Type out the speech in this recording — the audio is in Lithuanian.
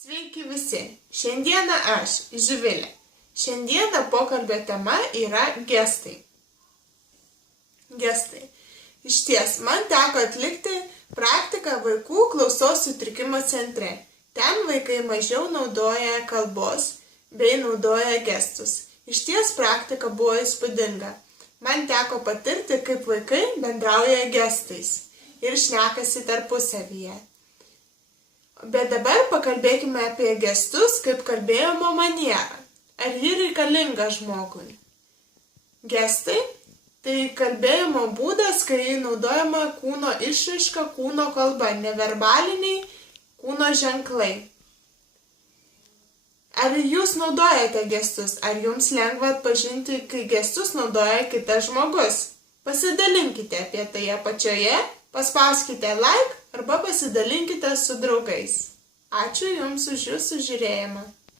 Sveiki visi, šiandieną aš, Živilė. Šiandieną pokalbio tema yra gestai. Gestai. Išties, man teko atlikti praktiką vaikų klausos sutrikimo centre. Ten vaikai mažiau naudoja kalbos bei naudoja gestus. Išties praktika buvo įspūdinga. Man teko patirti, kaip vaikai bendrauja gestais ir šnekasi tarpusavyje. Bet dabar pakalbėkime apie gestus kaip kalbėjimo manierą. Ar ji reikalinga žmogui? Gestai – tai kalbėjimo būdas, kai naudojama kūno išraiška, kūno kalba, neverbaliniai kūno ženklai. Ar jūs naudojate gestus? Ar jums lengva atpažinti, kai gestus naudoja kitas žmogus? Pasidalinkite apie tai apačioje, paspauskite like arba pasidalinkite su draugais. Ačiū Jums už Jūsų žiūrėjimą.